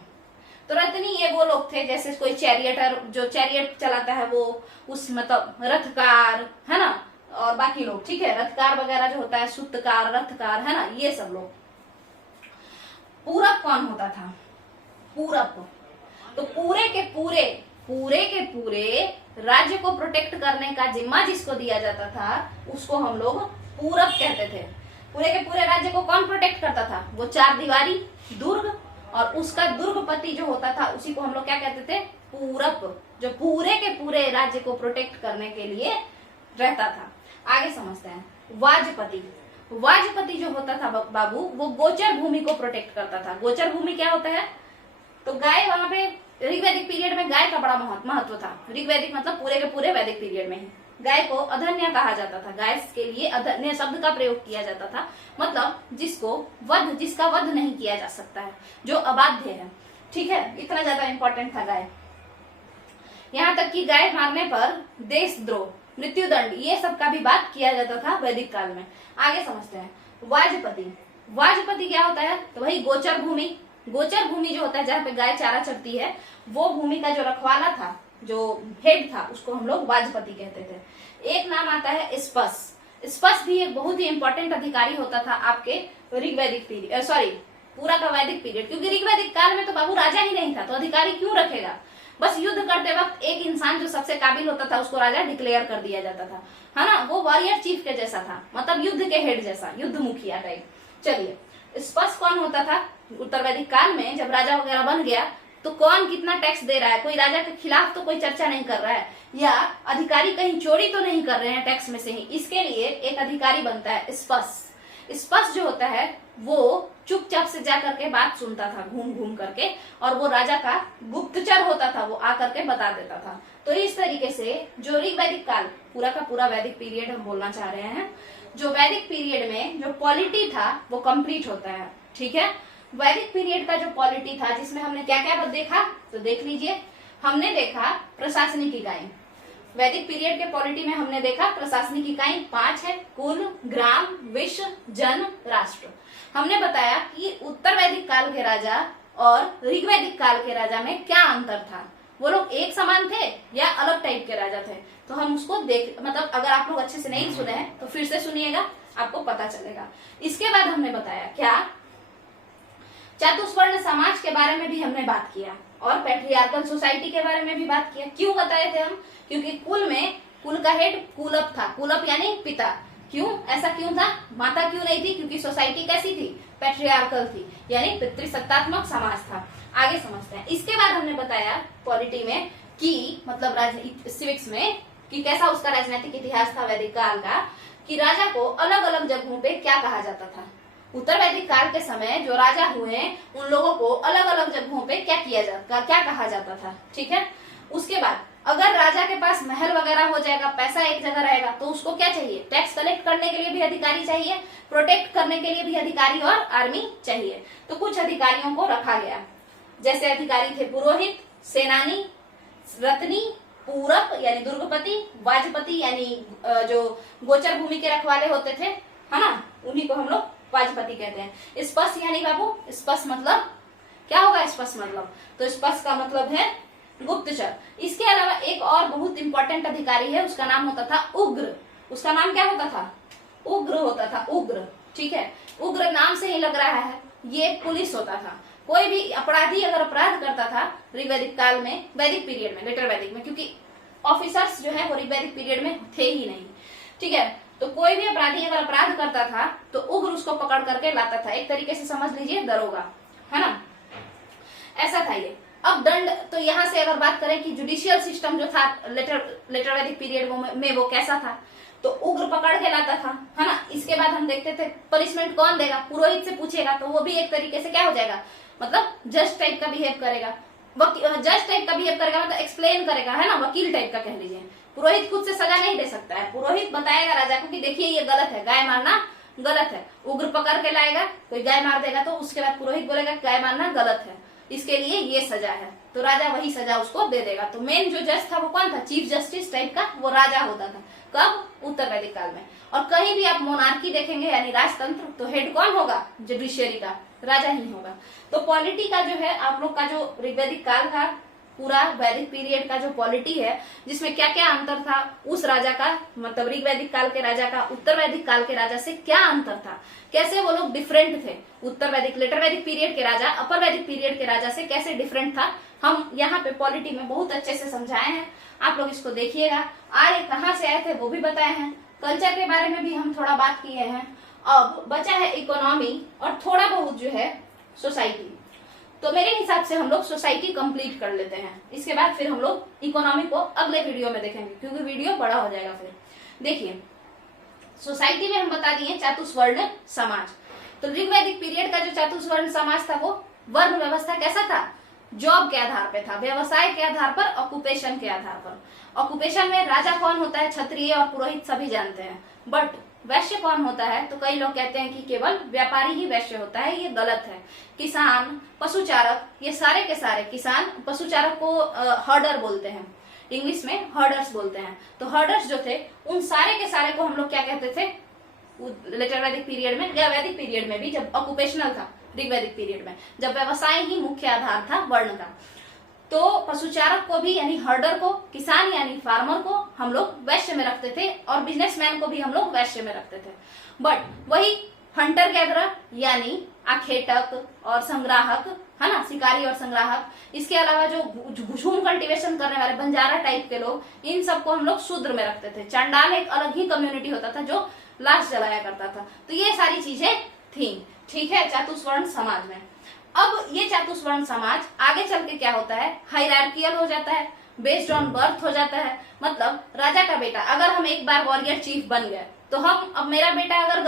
तो रत्नी ये वो लोग थे जैसे कोई चैरियटर, जो चैरियट चलाता है वो, उस मतलब रथकार है ना, और बाकी लोग, ठीक है, रथकार वगैरह जो होता है, सूत्रकार, रथकार है ना, ये सब लोग। पूरक कौन होता था? पूरक। तो पूरे के पूरे राज्य को प्रोटेक्ट करने का जिम्मा जिसको दिया जाता था उसको हम लोग पूरक कहते थे। पूरे के पूरे राज्य को कौन प्रोटेक्ट करता था? वो चार दीवारी दुर्ग, और उसका दुर्गपति जो होता था उसी को हम लोग क्या कहते थे? पूरक, जो पूरे के पूरे राज्य को प्रोटेक्ट करने के लिए रहता था। आगे समझते हैं वाजपति। वाजपति जो होता था बाबू, वो गोचर भूमि को प्रोटेक्ट करता था। गोचर भूमि क्या होता है? तो गाय, वहां पे ऋग्वैदिक पीरियड में गाय का बड़ा महत्व था। ऋग्वैदिक मतलब पूरे के पूरे वैदिक पीरियड में ही गाय को अधन्य कहा जाता था। गाय के लिए अधन्य शब्द का प्रयोग किया जाता था, मतलब जिसका वध नहीं किया जा सकता है, जो अबाध्य है, ठीक है। इतना ज्यादा इंपॉर्टेंट था गाय। यहाँ तक कि गाय मारने पर देशद्रोह, मृत्युदंड, ये सब का भी बात किया जाता था वैदिक काल में। आगे समझते हैं वाजपति। वाजपति क्या होता है? तो वही गोचर भूमि। गोचर भूमि जो होता है जहाँ पे गाय चारा चरती है, वो भूमि का जो रखवाला था, जो हेड था, उसको हम लोग वाजपति कहते थे। एक नाम आता है स्पस। स्पस भी एक बहुत ही इंपॉर्टेंट अधिकारी होता था आपके ऋग्वैदिक पीरियड, सॉरी पूरा का वैदिक पीरियड, क्योंकि ऋग्वैदिक काल में तो बाबू राजा ही नहीं था, तो अधिकारी क्यों रखेगा? बस युद्ध करते वक्त एक इंसान जो सबसे काबिल होता था उसको राजा डिक्लेयर कर दिया जाता था, है ना, वो वॉरियर चीफ के जैसा था, मतलब युद्ध के हेड जैसा, युद्ध मुखिया टाइप। चलिए, स्पस कौन होता था? उत्तर वैदिक काल में जब राजा वगैरह बन गया तो कौन कितना टैक्स दे रहा है, कोई राजा के खिलाफ तो कोई चर्चा नहीं कर रहा है, या अधिकारी कहीं चोरी तो नहीं कर रहे हैं टैक्स में से ही, इसके लिए एक अधिकारी बनता है स्पस। स्पस जो होता है वो चुपचाप से जा करके बात सुनता था, घूम घूम करके, और वो राजा का गुप्तचर होता था, वो आकर के बता देता था। तो इस तरीके से जो ऋग्वैदिक काल, पूरा का पूरा वैदिक पीरियड हम बोलना चाह रहे हैं, जो वैदिक पीरियड में जो पॉलिटी था वो कंप्लीट होता है, ठीक है। वैदिक पीरियड का जो पॉलिटी था जिसमें हमने क्या क्या देखा, तो देख लीजिए। हमने देखा प्रशासनिक इकाई। वैदिक पीरियड के पॉलिटी में हमने देखा प्रशासनिक इकाई 5 है, कुल, ग्राम, विश्व, जन, राष्ट्र। हमने बताया कि उत्तर वैदिक काल के राजा और ऋग्वैदिक काल के राजा में क्या अंतर था, वो लोग एक समान थे या अलग टाइप के राजा थे। तो हम उसको मतलब अगर आप लोग अच्छे से नहीं सुने हैं तो फिर से सुनिएगा, आपको पता चलेगा। इसके बाद हमने बताया क्या, चतुष्वर्ण समाज के बारे में भी हमने बात किया, और पैट्रियार्कल सोसाइटी के बारे में भी बात किया। क्यों बताए थे हम? क्योंकि कुल का हेड कुलप था, कुलप यानी पिता। क्यों, ऐसा क्यों था? माता क्यों नहीं थी? क्योंकि सोसाइटी कैसी थी? पैट्रियार्कल थी, यानी पितृसत्तात्मक समाज था। आगे समझते हैं। इसके बाद हमने बताया पॉलिटी में कि मतलब सिविक्स में कि कैसा उसका राजनीतिक इतिहास था वैदिक काल का, कि राजा को अलग अलग जगहों पे क्या कहा जाता था। उत्तर वैदिक काल के समय जो राजा हुए उन लोगों को अलग अलग जगहों पे क्या कहा जाता था, ठीक है। उसके बाद अगर राजा के पास महल वगैरह हो जाएगा, पैसा एक जगह रहेगा, तो उसको क्या चाहिए? टैक्स कलेक्ट करने के लिए भी अधिकारी चाहिए, प्रोटेक्ट करने के लिए भी अधिकारी और आर्मी चाहिए। तो कुछ अधिकारियों को रखा गया, जैसे अधिकारी थे पुरोहित, सेनानी, रत्नी, पूरक यानी दुर्गपति, वाजपति यानी जो गोचर भूमि के रखवाले होते थे, है ना, उन्हीं को हम लोग वाजपति कहते हैं। स्पस यानी बाबू, स्पस मतलब क्या होगा स्पष्ट मतलब? तो स्पष्ट का मतलब है गुप्तचर। इसके अलावा एक और बहुत इंपॉर्टेंट अधिकारी है, उसका नाम होता था उग्र। उसका नाम क्या होता था? उग्र होता था, उग्र। ठीक है, उग्र नाम से ही लग रहा है ये पुलिस होता था। कोई भी अपराधी अगर अपराध करता था ऋग्वैदिक काल में, वैदिक पीरियड में, लेटर वैदिक में, क्योंकि ऑफिसर्स जो है वो ऋग्वैदिक पीरियड में थे ही नहीं। ठीक है, तो कोई भी अपराधी अगर अपराध करता था तो उग्र उसको पकड़ करके लाता था। एक तरीके से समझ लीजिए दरोगा, है ना, ऐसा था ये। अब दंड, तो यहाँ से अगर बात करें कि जुडिशियल सिस्टम जो था लेटर वैदिक पीरियड में वो कैसा था, तो उग्र पकड़ के लाता था, है ना। इसके बाद हम देखते थे पनिशमेंट कौन देगा? पुरोहित से पूछेगा, तो वो भी एक तरीके से क्या हो जाएगा, मतलब जज टाइप का बिहेव करेगा। जज टाइप का बिहेव करेगा मतलब एक्सप्लेन करेगा, है ना, वकील टाइप का कह लीजिए। पुरोहित खुद से सजा नहीं दे सकता है, पुरोहित बताएगा राजा को कि देखिए ये गलत है, गाय मारना गलत है। उग्र पकड़ के लाएगा, कोई गाय मार देगा तो उसके बाद पुरोहित बोलेगा गाय मारना गलत है, इसके लिए ये सजा है, तो राजा वही सजा उसको दे देगा। तो मेन जो जज था वो कौन था? चीफ जस्टिस टाइप का वो राजा होता था। कब? उत्तर वैदिक काल में। और कहीं भी आप मोनार्की देखेंगे यानी राजतंत्र, तो हेड कौन होगा? जुडिशियरी का राजा ही होगा। तो पॉलिटी का जो है आप लोग का जो ऋग्वैदिक काल का पूरा वैदिक पीरियड का जो पॉलिटी है, जिसमें क्या क्या अंतर था उस राजा का, मतलब ऋग्वैदिक काल के राजा का उत्तर वैदिक काल के राजा से क्या अंतर था, कैसे वो लोग डिफरेंट थे, उत्तर वैदिक लेटर वैदिक पीरियड के राजा अपर वैदिक पीरियड के राजा से कैसे डिफरेंट था, हम यहाँ पे पॉलिटी में बहुत अच्छे से समझाए हैं। आप लोग इसको देखिएगा। आर्य कहाँ से आए थे वो भी बताए हैं, कल्चर के बारे में भी हम थोड़ा बात किए हैं। अब बचा है इकोनॉमी और थोड़ा बहुत जो है सोसाइटी। तो मेरे हिसाब से हम लोग सोसाइटी कंप्लीट कर लेते हैं, इसके बाद फिर हम लोग इकोनॉमी को अगले वीडियो में देखेंगे, क्योंकि वीडियो बड़ा हो जाएगा। फिर देखिए, सोसाइटी में हम बता दिए चतुस्वर्ण समाज। तो ऋग्वैदिक पीरियड का जो चतुस्वर्ण समाज था वो वर्ण व्यवस्था कैसा था? जॉब के आधार पे था, व्यवसाय के आधार पर, ऑक्यूपेशन के आधार पर। ऑक्यूपेशन में राजा कौन होता है? क्षत्रिय और पुरोहित सभी जानते हैं। बट वैश्य कौन होता है? तो कई लोग कहते हैं कि केवल व्यापारी ही वैश्य होता है, ये गलत है। किसान, पशुचारक, ये सारे के सारे किसान, पशुचारक को हर्डर बोलते हैं, इंग्लिश में हर्डर्स बोलते हैं। तो हर्डर्स जो थे उन सारे के सारे को हम लोग क्या कहते थे लेटर वैदिक पीरियड में या वैदिक पीरियड में भी, जब ऑक्यूपेशनल था ऋग्वैदिक पीरियड में, जब व्यवसाय ही मुख्य आधार था वर्ण का, तो पशुचारक को भी यानी हर्डर को, किसान यानी फार्मर को हम लोग वैश्य में रखते थे, और बिजनेसमैन को भी हम लोग वैश्य में रखते थे। बट वही हंटर गैदरर यानी आखेटक और संग्राहक, है ना, शिकारी और संग्राहक, इसके अलावा जो झूम कल्टीवेशन करने वाले बंजारा टाइप के लोग, इन सबको हम लोग शूद्र में रखते थे। चांडाल एक अलग ही कम्युनिटी होता था जो लाश जलाया करता था। तो ये सारी चीजें थी, ठीक है, चतुस्वर्ण समाज में। अब ये चतुस्वर्ण समाज आगे चल के क्या होता है? हायरार्कियल हो जाता है, बेस्ड ऑन बर्थ हो जाता है। मतलब राजा का बेटा, अगर हम एक बार वॉरियर चीफ बन गए तो हम, अब मेरा बेटा अगर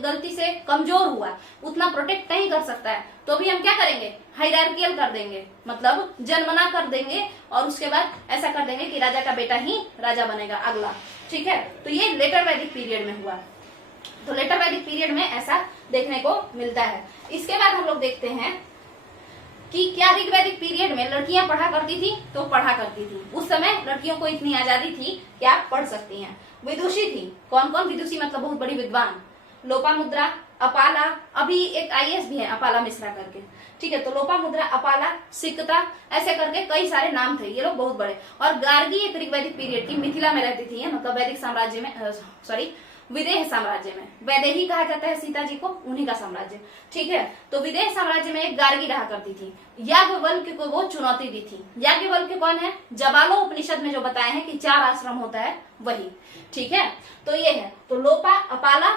गलती से कमजोर हुआ, उतना प्रोटेक्ट नहीं कर सकता है, तो भी हम क्या करेंगे? हायरार्कियल कर देंगे, मतलब जन्मना कर देंगे, और उसके बाद ऐसा कर देंगे कि राजा का बेटा ही राजा बनेगा अगला। ठीक है, तो ये लेटर वैदिक पीरियड में हुआ। तो लेटर वैदिक पीरियड में ऐसा देखने को मिलता है। इसके बाद हम लोग देखते हैं कि क्या ऋग्वैदिक पीरियड में लड़कियां पढ़ा करती थी? तो पढ़ा करती थी। उस समय लड़कियों को इतनी आजादी थी कि आप पढ़ सकती हैं। विदुषी थी, कौन कौन विदुषी मतलब बहुत बड़ी विद्वान? लोपामुद्रा, अपाला, अभी एक IAS भी है अपाला मिश्रा करके, ठीक है। तो लोपामुद्रा, अपाला, सिकता, ऐसे करके कई सारे नाम थे, ये लोग बहुत बड़े। और गार्गी एक ऋग्वैदिक पीरियड की मिथिला में रहती थी, मतलब वैदिक साम्राज्य में, विदेह साम्राज्य में। वैदेही कहा जाता है सीता जी को, उन्हीं का साम्राज्य, ठीक है। तो विदेह साम्राज्य में एक गार्गी रहा करती थी। याज्ञवल्क्य को वो चुनौती दी थी। याज्ञवल्क्य कौन है? जबालो उपनिषद में जो बताए हैं कि 4 आश्रम होता है वही, ठीक है। तो ये है, तो लोपा, अपाला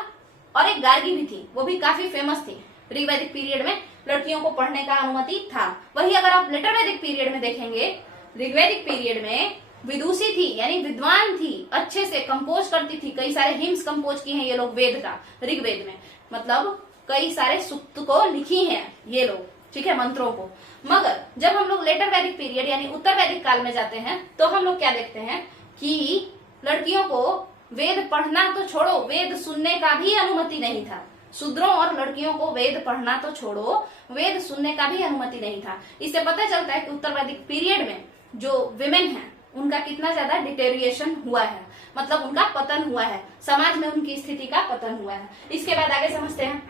और एक गार्गी भी थी, वो भी काफी फेमस थी। ऋग्वैदिक पीरियड में लड़कियों को पढ़ने का अनुमति था। वही अगर आप लेटर वैदिक पीरियड में देखेंगे, ऋग्वैदिक पीरियड में विदुषी थी यानी विद्वान थी, अच्छे से कंपोज करती थी, कई सारे हिम्स कंपोज किए हैं ये लोग वेद का, ऋग्वेद में, मतलब कई सारे सूक्त को लिखी हैं ये लोग, ठीक है, मंत्रों को। मगर जब हम लोग लेटर वैदिक पीरियड यानी उत्तर वैदिक काल में जाते हैं तो हम लोग क्या देखते हैं कि लड़कियों को वेद पढ़ना तो छोड़ो, वेद सुनने का भी अनुमति नहीं था। शूद्रों और लड़कियों को वेद पढ़ना तो छोड़ो, वेद सुनने का भी अनुमति नहीं था। इससे पता चलता है कि उत्तर वैदिक पीरियड में जो विमेन है उनका कितना ज्यादा डिटेरिएशन हुआ है, मतलब उनका पतन हुआ है, समाज में उनकी स्थिति का पतन हुआ है। इसके बाद आगे समझते हैं।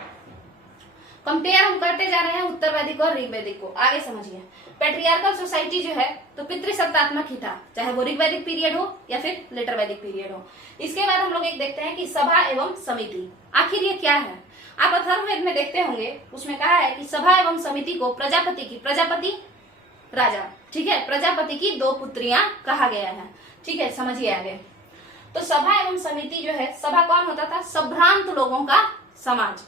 कंपेयर हम करते जा रहे हैं उत्तर वैदिक और ऋग्वैदिक को। आगे समझिए, पेट्रियार्कल सोसाइटी जो है तो पितृसत्तात्मक ही था, चाहे वो ऋग्वैदिक पीरियड हो या फिर लेटर वैदिक पीरियड हो। इसके बाद हम लोग एक देखते हैं कि सभा एवं समिति, आखिर ये क्या है। आप अथर्ववेद में देखते होंगे, उसमें कहा है कि सभा एवं समिति को प्रजापति राजा, ठीक है, प्रजापति की 2 पुत्रियां कहा गया है। ठीक है, समझिए आगे। तो सभा एवं समिति जो है, सभा कौन होता था, संभ्रांत लोगों का समाज,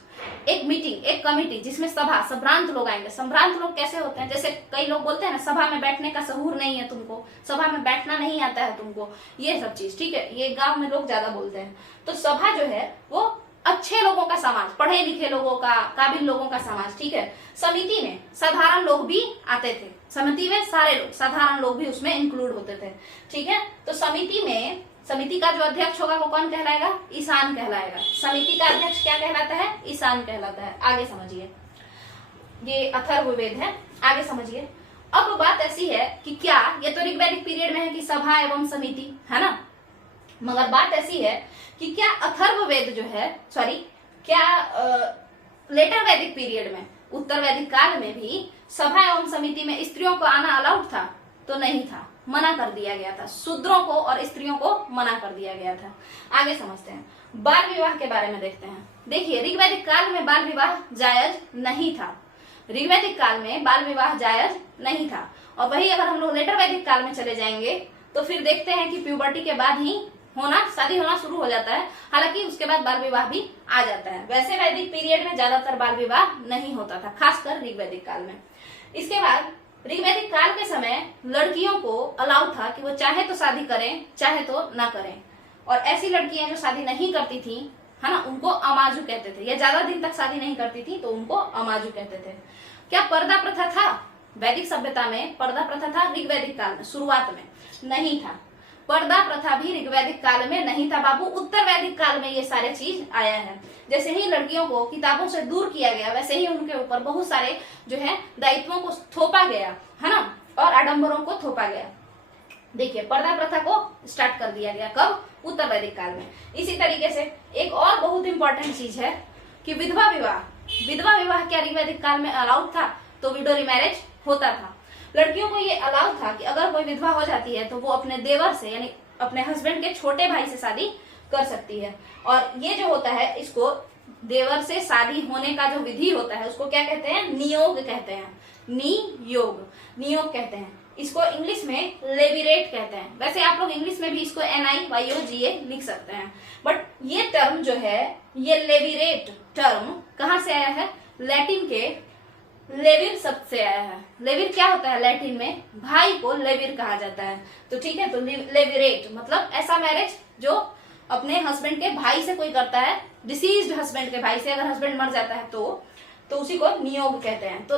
एक मीटिंग, एक कमिटी जिसमें संभ्रांत लोग आएंगे। संभ्रांत लोग कैसे होते हैं, जैसे कई लोग बोलते हैं ना, सभा में बैठने का सहूर नहीं है तुमको, सभा में बैठना नहीं आता है तुमको, ये सब चीज, ठीक है, ये गांव में लोग ज्यादा बोलते हैं। तो सभा जो है वो अच्छे लोगों का समाज, पढ़े लिखे लोगों का, काबिल लोगों का समाज, ठीक है। समिति में साधारण लोग भी आते थे, समिति में सारे लोग, साधारण लोग भी उसमें इंक्लूड होते थे, ठीक है। तो समिति का जो अध्यक्ष होगा वो कौन कहलाएगा, ईशान कहलाएगा। समिति का अध्यक्ष क्या कहलाता है, ईशान कहलाता है। आगे समझिए, ये अथर्ववेद है, आगे समझिए। अब बात ऐसी है कि क्या, ये तो ऋग्वैदिक पीरियड में है कि सभा एवं समिति, है ना, मगर बात ऐसी है कि क्या अथर्ववेद जो है, क्या लेटर वैदिक पीरियड में, उत्तर वैदिक काल में भी सभा एवं समिति में स्त्रियों को आना अलाउड था? तो नहीं था, मना कर दिया गया था। शूद्रों को और स्त्रियों को मना कर दिया गया था। आगे समझते हैं, बाल विवाह के बारे में देखते हैं। देखिए, ऋग्वैदिक काल में बाल विवाह जायज नहीं था, ऋग्वैदिक काल में बाल विवाह जायज नहीं था। और वही अगर हम लोग लेटर वैदिक काल में चले जाएंगे तो फिर देखते हैं कि प्यूबर्टी के बाद ही शादी होना शुरू हो जाता है, हालांकि उसके बाद बाल विवाह भी आ जाता है। वैसे वैदिक पीरियड में ज्यादातर बाल विवाह नहीं होता था, खासकर ऋग्वैदिक काल में। इसके बाद ऋग्वैदिक काल के समय लड़कियों को अलाउ था कि वो चाहे तो शादी करें, चाहे तो ना करें। और ऐसी लड़कियां जो शादी नहीं करती थी, है ना, उनको अमाजु कहते थे, या ज्यादा दिन तक शादी नहीं करती थी तो उनको अमाजु कहते थे। क्या पर्दा प्रथा था वैदिक सभ्यता में? पर्दा प्रथा था ऋग्वैदिक काल में, शुरुआत में नहीं था। पर्दा प्रथा भी ऋग्वैदिक काल में नहीं था बाबू, उत्तर वैदिक काल में ये सारे चीज आया है। जैसे ही लड़कियों को किताबों से दूर किया गया, वैसे ही उनके ऊपर बहुत सारे जो है दायित्वों को थोपा गया, है ना, और आडंबरों को थोपा गया। देखिए, पर्दा प्रथा को स्टार्ट कर दिया गया कब? उत्तर वैदिक काल में। इसी तरीके से एक और बहुत इंपॉर्टेंट चीज है कि विधवा विवाह। विधवा विवाह क्या ऋग्वैदिक काल में अलाउड था? तो विडो रिमैरेज होता था। लड़कियों को ये अलाउ था कि अगर कोई विधवा हो जाती है तो वो अपने देवर से, यानी अपने हस्बैंड के छोटे भाई से शादी कर सकती है। और ये जो होता है, इसको देवर से शादी होने का जो विधि होता है उसको क्या कहते हैं? नियोग कहते हैं। नियोग कहते हैं। इसको इंग्लिश में लेविरेट कहते हैं। वैसे आप लोग इंग्लिश में भी इसको NIYOGA लिख सकते हैं, बट ये टर्म जो है, ये लेविरेट टर्म कहाँ से आया है? लैटिन के लेविर शब्द से आया है। लेविर क्या होता है? लैटिन में भाई को लेविर कहा जाता है। तो ठीक है, तो लेविरेट मतलब ऐसा मैरिज जो अपने हस्बैंड के भाई से कोई करता है, डिसीज्ड हस्बैंड के भाई से, अगर हस्बैंड मर जाता है तो उसी को नियोग कहते हैं। तो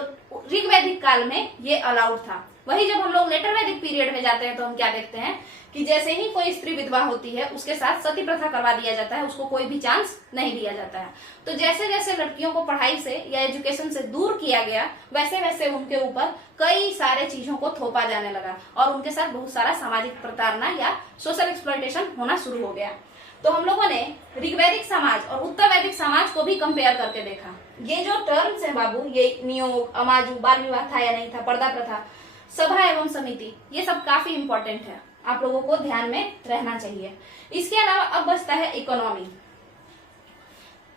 ऋग्वैदिक काल में ये अलाउड था। वही जब हम लोग लेटर वैदिक पीरियड में जाते हैं तो हम क्या देखते हैं कि जैसे ही कोई स्त्री विधवा होती है उसके साथ सती प्रथा करवा दिया जाता है, उसको कोई भी चांस नहीं दिया जाता है। तो जैसे जैसे लड़कियों को पढ़ाई से या एजुकेशन से दूर किया गया, वैसे वैसे उनके ऊपर कई सारे चीजों को थोपा जाने लगा और उनके साथ बहुत सारा सामाजिक प्रताड़ना या सोशल एक्सप्लॉयटेशन होना शुरू हो गया। तो हम लोगों ने ऋग्वैदिक समाज और उत्तर वैदिक समाज को भी कंपेयर करके देखा। ये जो टर्म्स है बाबू, ये नियोग, अमाजु, बाल विवाह था या नहीं था, पर्दा प्रथा, सभा एवं समिति, ये सब काफी इंपॉर्टेंट है, आप लोगों को ध्यान में रहना चाहिए। इसके अलावा अब बचता है इकोनॉमी।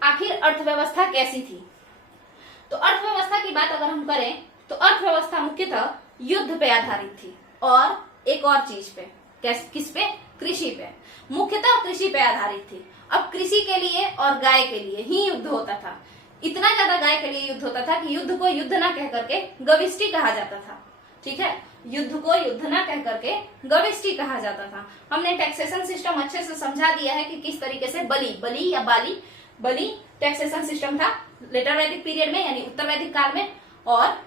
आखिर अर्थव्यवस्था कैसी थी? तो अर्थव्यवस्था की बात अगर हम करें तो अर्थव्यवस्था मुख्यतः युद्ध पे आधारित थी और एक और चीज पे, किस पे? कृषि पे। मुख्यतः कृषि पे आधारित थी। अब कृषि के लिए और गाय के लिए ही युद्ध होता था। इतना ज्यादा गाय के लिए युद्ध होता था कि युद्ध को युद्ध ना कह करके गविष्टि कहा जाता था। ठीक है, युद्ध को युद्ध ना कह करके गविष्टि कहा जाता था। हमने टैक्सेशन सिस्टम अच्छे से समझा दिया है कि किस तरीके से बलि टैक्सेशन सिस्टम था लेटर वैदिक पीरियड में, यानी उत्तर वैदिक काल में और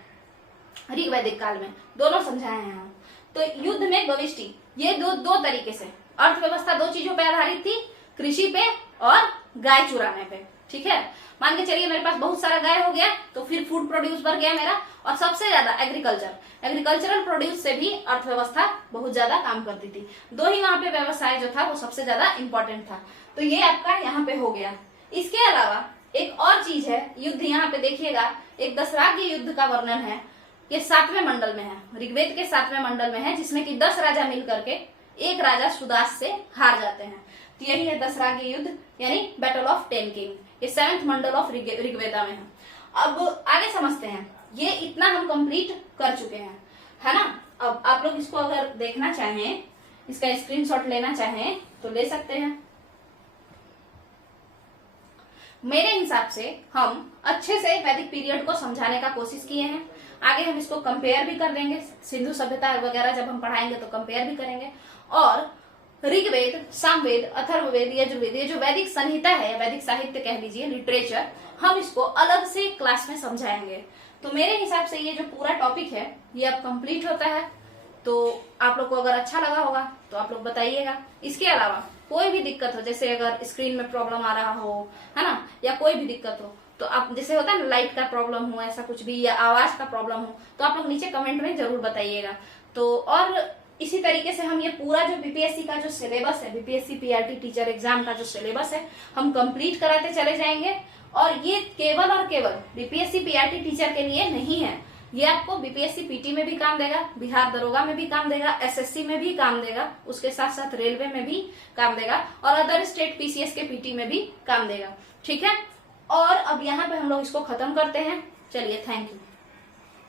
ऋग्वैदिक काल में, दोनों समझाए हैं हम। तो युद्ध में गविष्टि, ये दो तरीके से अर्थव्यवस्था दो चीजों पे आधारित थी, कृषि पे और गाय चुराने पे। ठीक है, मान के चलिए मेरे पास बहुत सारा गाय हो गया तो फिर फूड प्रोड्यूस बढ़ गया मेरा, और सबसे ज्यादा एग्रीकल्चरल प्रोड्यूस से भी अर्थव्यवस्था बहुत ज्यादा काम करती थी। दो ही वहां पे व्यवसाय जो था वो सबसे ज्यादा इंपॉर्टेंट था। तो ये आपका यहाँ पे हो गया। इसके अलावा एक और चीज है, युद्ध यहाँ पे देखिएगा, एक दशराज्य युद्ध का वर्णन है। ये 7वें मंडल में है, ऋग्वेद के 7वें मंडल में है, जिसमें कि 10 राजा मिल करके एक राजा सुदास से हार जाते हैं। तो यही है दशराज्य युद्ध, यानी बैटल ऑफ 10 किंग। ये 7th मंडल ऑफ ऋग्वेदा में है। अब आगे समझते हैं, ये इतना हम कंप्लीट कर चुके हैं, है ना। अब आप लोग इसको अगर देखना चाहें, इसका स्क्रीनशॉट लेना चाहें तो ले सकते हैं। मेरे हिसाब से हम अच्छे से वैदिक पीरियड को समझाने का कोशिश किए हैं। आगे हम इसको कंपेयर भी कर देंगे, सिंधु सभ्यता वगैरह जब हम पढ़ाएंगे तो कंपेयर भी करेंगे। और ऋग्वेद, सामवेद, अथर्ववेद, यजुर्वेद, ये जो वैदिक संहिता है, वैदिक साहित्य कह लीजिए, लिटरेचर, हम इसको अलग से क्लास में समझाएंगे। तो मेरे हिसाब से ये जो पूरा टॉपिक है ये अब कंप्लीट होता है। तो आप लोग को अगर अच्छा लगा होगा तो आप लोग बताइएगा। इसके अलावा कोई भी दिक्कत हो, जैसे अगर स्क्रीन में प्रॉब्लम आ रहा हो, है ना, या कोई भी दिक्कत हो, तो आप, जैसे होता है ना लाइट का प्रॉब्लम हो, ऐसा कुछ भी, या आवाज का प्रॉब्लम हो, तो आप लोग नीचे कमेंट में जरूर बताइएगा। तो और इसी तरीके से हम ये पूरा जो बीपीएससी का जो सिलेबस है, बीपीएससी पीआरटी टीचर एग्जाम का जो सिलेबस है, हम कंप्लीट कराते चले जाएंगे। और ये केवल और केवल बीपीएससी पीआरटी टीचर के लिए नहीं है, ये आपको बीपीएससी पीटी में भी काम देगा, बिहार दरोगा में भी काम देगा, एसएससी में भी काम देगा, उसके साथ साथ रेलवे में भी काम देगा, और अदर स्टेट पीसीएस के पीटी में भी काम देगा। ठीक है, और अब यहाँ पे हम लोग इसको खत्म करते हैं। चलिए, थैंक यू।